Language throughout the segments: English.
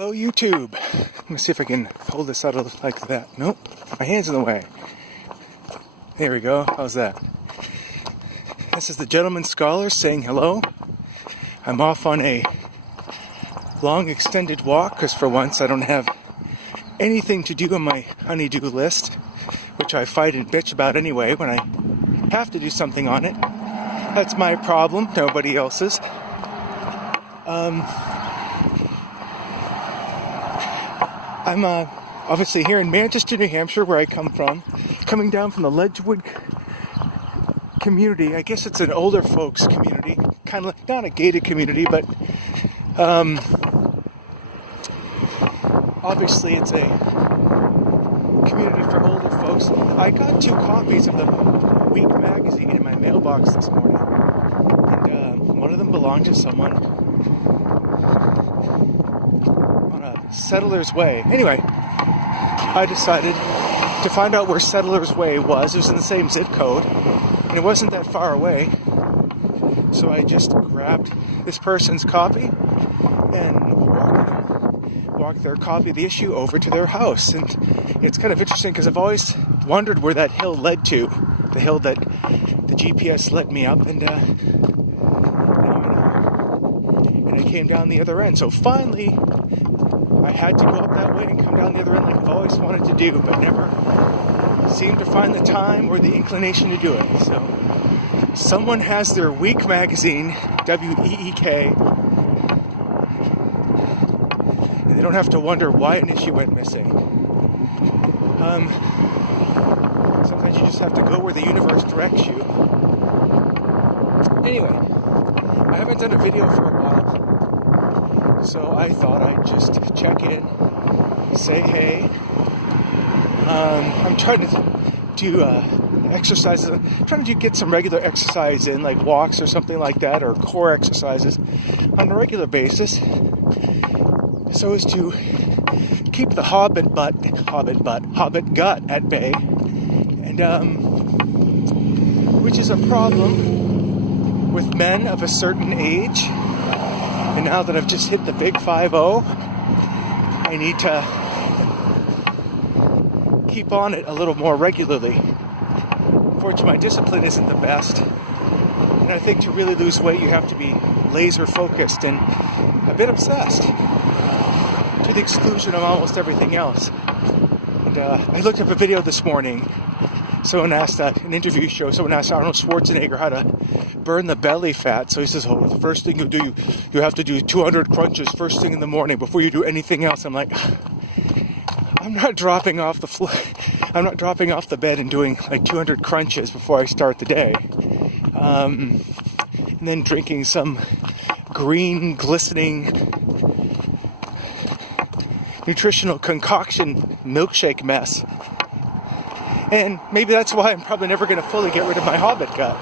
Hello YouTube. Let me see if I can hold this out like that. Nope, my hand's in the way. There we go. How's that? This is the Gentleman Scholar saying hello. I'm off on a long extended walk because for once I don't have anything to do on my honey-do list, which I fight and bitch about anyway when I have to do something on it. That's my problem, nobody else's. I'm obviously here in Manchester, New Hampshire, where I come from, coming down from the Ledgewood community. I guess it's an older folks community, kind of like, not a gated community, but obviously it's a community for older folks. I got 2 copies of the Week magazine in my mailbox this morning, and one of them belonged to someone on a Settlers Way. Anyway, I decided to find out where Settlers Way was. It was in the same zip code, and it wasn't that far away. So I just grabbed this person's copy and walked their copy of the issue over to their house. And it's kind of interesting because I've always wondered where that hill led to, the hill that the GPS led me up, and I came down the other end. So finally, I had to go up that way and come down the other end like I've always wanted to do, but never seemed to find the time or the inclination to do it. So someone has their Week magazine, W-E-E-K, and they don't have to wonder why an issue went missing. Sometimes you just have to go where the universe directs you. Anyway, I haven't done a video for a while, so I thought I'd just check in, say hey. I'm trying to do exercises. I'm trying to get some regular exercise in, like walks or something like that, or core exercises on a regular basis, so as to keep the hobbit gut at bay, and which is a problem with men of a certain age. And now that I've just hit the big 5-0, I need to keep on it a little more regularly. Unfortunately, my discipline isn't the best, and I think to really lose weight you have to be laser focused and a bit obsessed, to the exclusion of almost everything else. And I looked up a video this morning. Someone asked, an interview show, someone asked Arnold Schwarzenegger how to burn the belly fat. So he says, the first thing you do, you have to do 200 crunches first thing in the morning before you do anything else. I'm like, I'm not dropping off the floor. I'm not dropping off the bed and doing like 200 crunches before I start the day. And then drinking some green, glistening, nutritional concoction milkshake mess. And maybe that's why I'm probably never going to fully get rid of my hobbit gut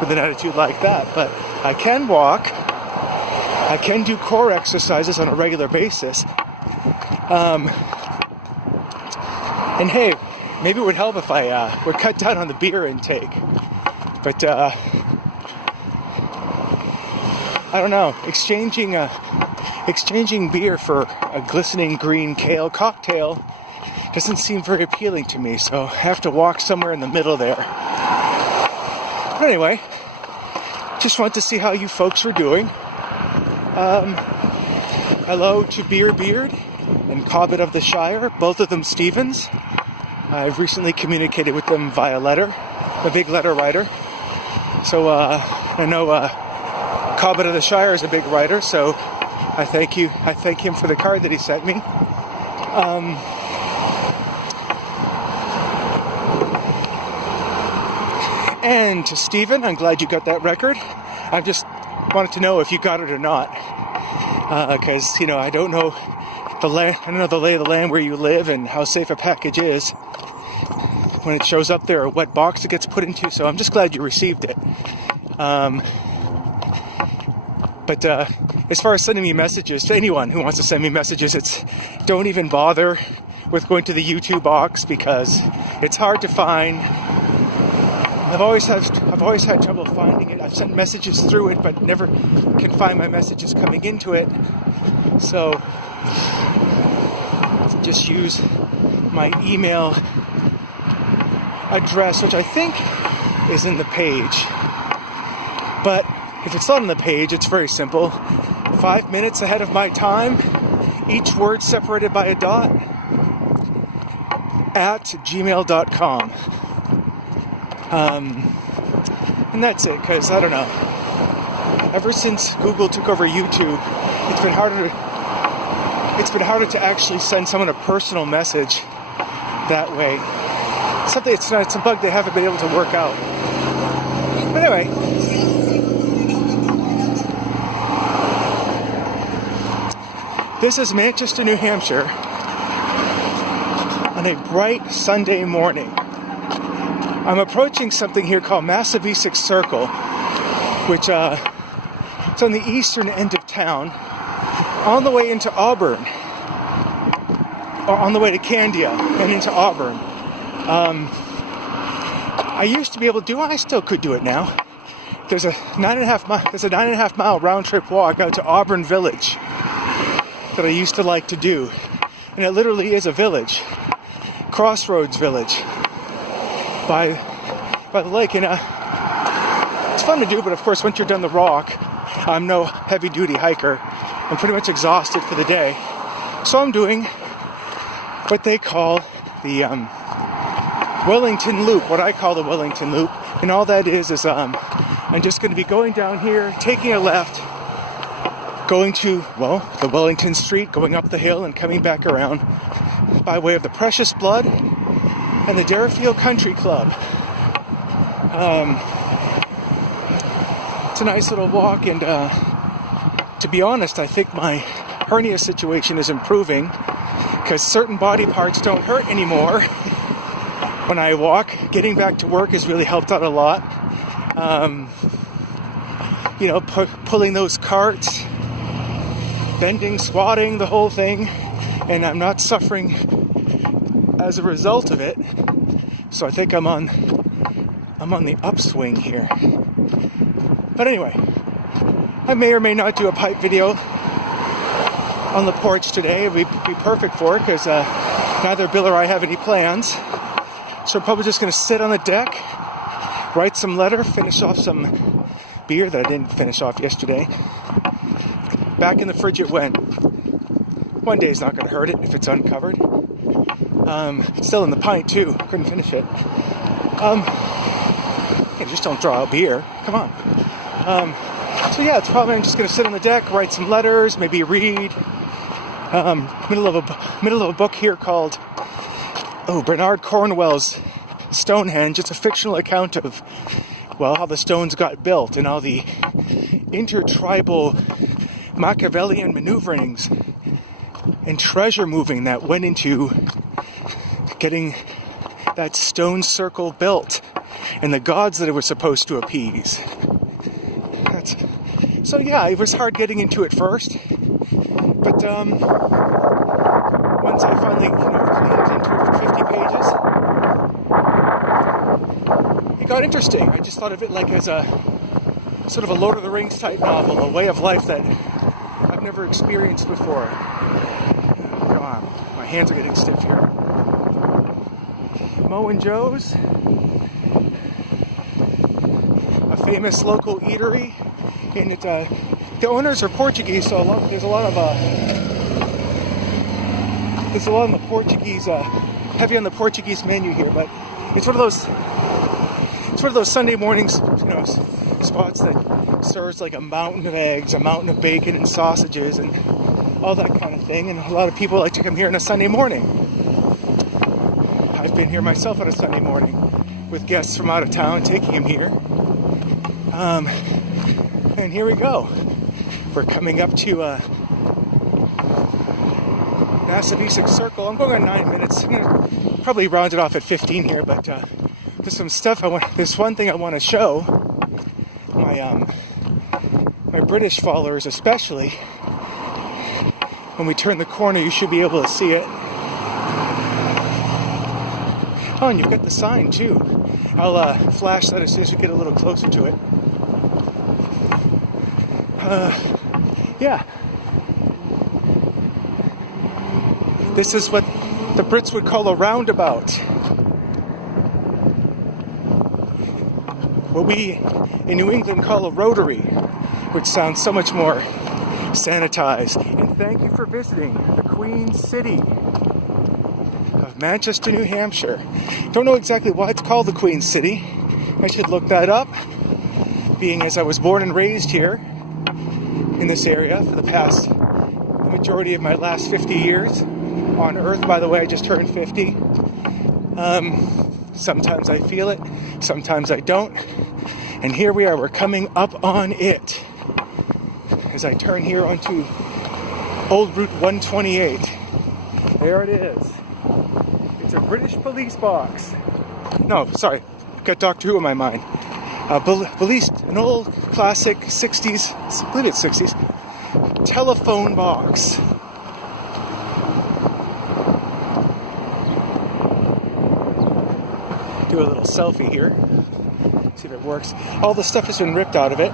with an attitude like that. But I can walk. I can do core exercises on a regular basis. And hey, maybe it would help if I would cut down on the beer intake. But I don't know. Exchanging beer for a glistening green kale cocktail doesn't seem very appealing to me, so I have to walk somewhere in the middle there. But anyway, just want to see how you folks are doing. Hello to Beer Beard and Cobbett of the Shire, both of them Stevens. I've recently communicated with them via letter, a big letter writer. So I know Cobbett of the Shire is a big writer, so I thank him for the card that he sent me. And to Stephen, I'm glad you got that record. I just wanted to know if you got it or not, because I don't know the land. I don't know the lay of the land where you live and how safe a package is when it shows up there, or what box it gets put into. So I'm just glad you received it. But as far as sending me messages, to anyone who wants to send me messages, don't even bother with going to the YouTube box because it's hard to find. I've always had trouble finding it. I've sent messages through it, but never can find my messages coming into it. So just use my email address, which I think is in the page. But if it's not on the page, it's very simple. 5 minutes ahead of my time, each word separated by a dot, at gmail.com. And that's it, because I don't know. Ever since Google took over YouTube, it's been harder to actually send someone a personal message that way. It's a bug they haven't been able to work out. But anyway, this is Manchester, New Hampshire on a bright Sunday morning. I'm approaching something here called Massabesic Circle, which it's on the eastern end of town, on the way into Auburn, or on the way to Candia and into Auburn. I used to be able to do it. I still could do it now. There's a 9.5 mile round trip walk out to Auburn Village that I used to like to do, and it literally is a village, Crossroads Village, by the lake, and it's fun to do. But of course, once you're done the walk, I'm no heavy-duty hiker. I'm pretty much exhausted for the day, so I'm doing what they call the Wellington Loop, what I call the Wellington Loop, and all that is I'm just going to be going down here, taking a left, going to, the Wellington Street, going up the hill and coming back around by way of the Precious Blood and the Deerfield Country Club. It's a nice little walk, and to be honest, I think my hernia situation is improving, because certain body parts don't hurt anymore when I walk. Getting back to work has really helped out a lot. Pulling those carts, bending, squatting, the whole thing, and I'm not suffering as a result of it. So I think I'm on the upswing here. But anyway, I may or may not do a pipe video on the porch today. It would be perfect for it, because neither Bill or I have any plans. So I'm probably just going to sit on the deck, write some letter, finish off some beer that I didn't finish off yesterday. Back in the fridge it went. One day's not going to hurt it if it's uncovered. Still in the pint too. Couldn't finish it. Just don't draw out beer. Come on. So yeah, it's probably I'm just going to sit on the deck, write some letters, maybe read. Middle of a book here called Bernard Cornwell's Stonehenge. It's a fictional account of how the stones got built and all the intertribal Machiavellian maneuverings and treasure moving that went into getting that stone circle built, and the gods that it was supposed to appease. So yeah, it was hard getting into it first, but once I finally leaned into it for 50 pages, it got interesting. I just thought of it like as a sort of a Lord of the Rings type novel, a way of life that I've never experienced before. Come on, my hands are getting stiff here. Mo and Joe's, a famous local eatery, and the owners are Portuguese, so there's a lot of the Portuguese, heavy on the Portuguese menu here. But it's one of those Sunday mornings, spots that serves like a mountain of eggs, a mountain of bacon and sausages and all that kind of thing. And a lot of people like to come here on a Sunday morning. I've been here myself on a Sunday morning with guests from out of town, taking them here. And here we go. We're coming up to Massabesic Circle. I'm going on 9 minutes. I'm going to probably round it off at 15 here, but there's some stuff there's one thing I want to show my British followers, especially. When we turn the corner, you should be able to see it. Oh, and you've got the sign too. I'll flash that as soon as you get a little closer to it. This is what the Brits would call a roundabout. What we in New England call a rotary, which sounds so much more sanitized. And thank you for visiting the Queen City of Manchester, New Hampshire. Don't know exactly why it's called the Queen City. I should look that up, being as I was born and raised here in this area for the majority of my last 50 years on Earth. By the way, I just turned 50. Sometimes I feel it, sometimes I don't. And here we are, we're coming up on it as I turn here onto Old Route 128. There it is. It's a British police box. No, sorry, got Doctor Who in my mind. An old classic 60s, I believe it's 60s, telephone box. Do a little selfie here, see if it works. All the stuff has been ripped out of it.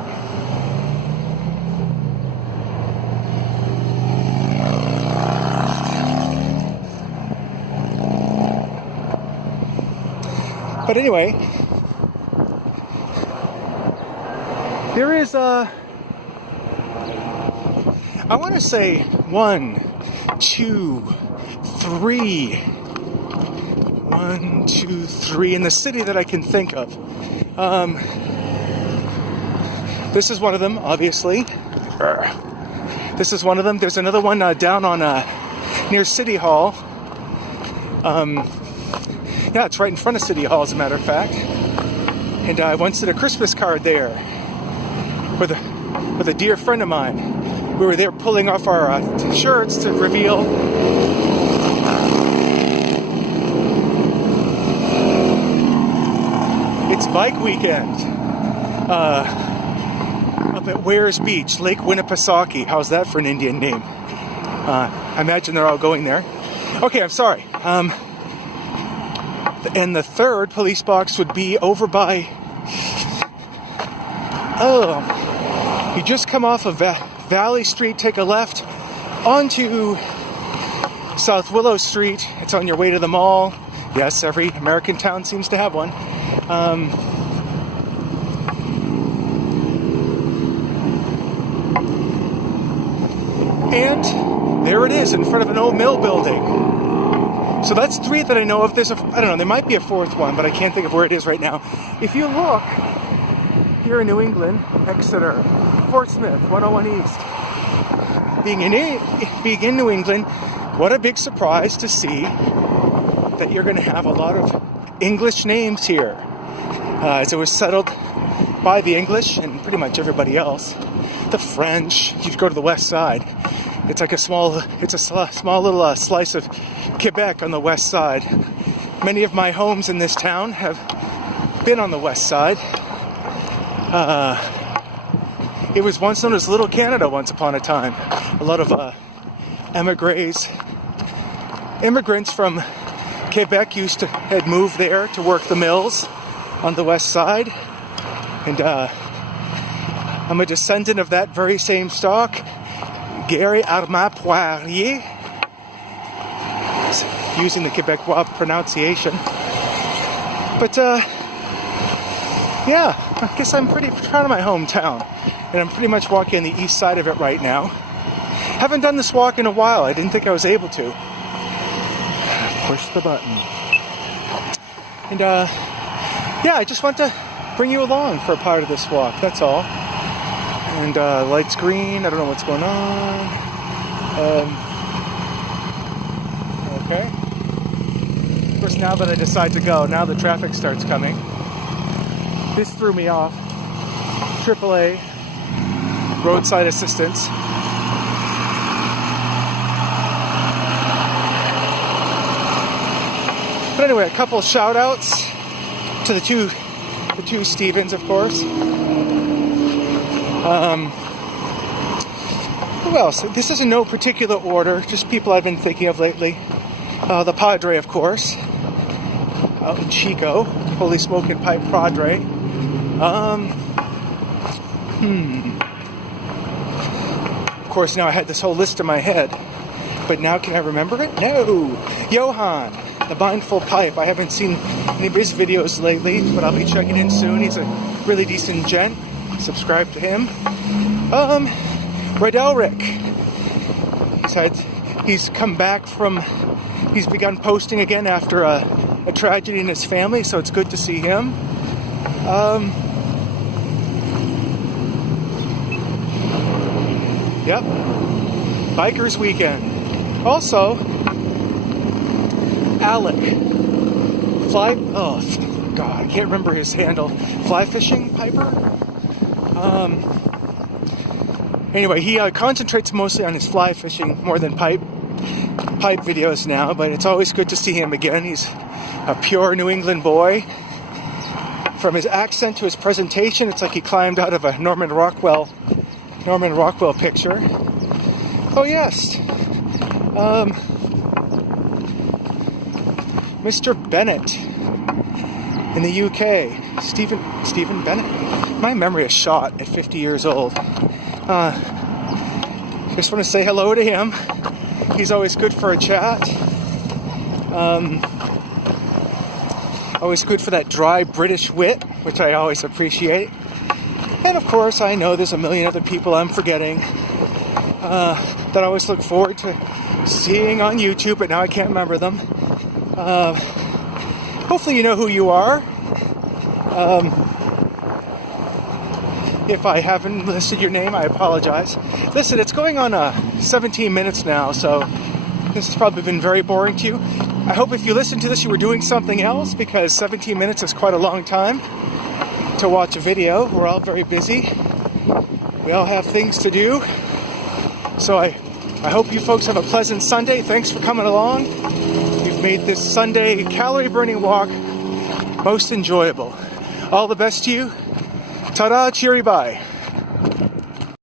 But anyway, there is I want to say 1, 2, 3. 1, 2, 3 in the city that I can think of. This is one of them, obviously. This is one of them. There's another one down on near City Hall. Yeah, it's right in front of City Hall, as a matter of fact. And I once did a Christmas card there with a dear friend of mine. We were there pulling off our shirts to reveal it's bike weekend up at Wares Beach, Lake Winnipesaukee. How's that for an Indian name? I imagine they're all going there. Okay, I'm sorry. And the third police box would be over by... you just come off of Valley Street, take a left onto South Willow Street. It's on your way to the mall. Yes, every American town seems to have one. And there it is in front of an old mill building. So that's 3 that I know of. I don't know, there might be a 4th one, but I can't think of where it is right now. If you look here in New England, Exeter, Portsmouth, 101 East, being in New England, what a big surprise to see that you're going to have a lot of English names here. As it was settled by the English and pretty much everybody else. The French, you go to the west side. It's like a small little slice of Quebec on the west side. Many of my homes in this town have been on the west side. It was once known as Little Canada once upon a time. A lot of immigrants from Quebec had moved there to work the mills on the west side. And I'm a descendant of that very same stock. Gary Armand Poirier, using the Quebecois pronunciation. But yeah, I guess I'm pretty proud of my hometown, and I'm pretty much walking on the east side of it right now. Haven't done this walk in a while. I didn't think I was able to. Push the button. And yeah, I just want to bring you along for a part of this walk, that's all. And light's green, I don't know what's going on. Okay. Of course, now that I decide to go, now the traffic starts coming. This threw me off. AAA, roadside assistance. But anyway, a couple shout outs to the two Stevens, of course. Who else? This is in no particular order, just people I've been thinking of lately. The Padre, of course, out in Chico, Holy Smoking Pipe Padre. Of course, now I had this whole list in my head. but now can I remember it? No! Johan, the Mindful Pipe. I haven't seen any of his videos lately, but I'll be checking in soon. He's a really decent gent. Subscribe to him. Red Elric. He's come back from... He's begun posting again after a tragedy in his family, so it's good to see him. Yep. Bikers Weekend. Also, Alec. Oh, God, I can't remember his handle. Fly Fishing Piper? Anyway, he concentrates mostly on his fly fishing more than pipe videos now, but it's always good to see him again. He's a pure New England boy. From his accent to his presentation, it's like he climbed out of a Norman Rockwell picture. Oh yes, Mr. Bennett in the UK. Stephen Bennett. My memory is shot at 50 years old. Just want to say hello to him. He's always good for a chat. Always good for that dry British wit, which I always appreciate. And of course, I know there's a million other people I'm forgetting that I always look forward to seeing on YouTube, but now I can't remember them. Hopefully you know who you are. If I haven't listed your name, I apologize. Listen, it's going on 17 minutes now, so this has probably been very boring to you. I hope if you listen to this, you were doing something else, because 17 minutes is quite a long time to watch a video. We're all very busy. We all have things to do. So I hope you folks have a pleasant Sunday. Thanks for coming along. You've made this Sunday calorie burning walk most enjoyable. All the best to you. Ta-da, cheery bye.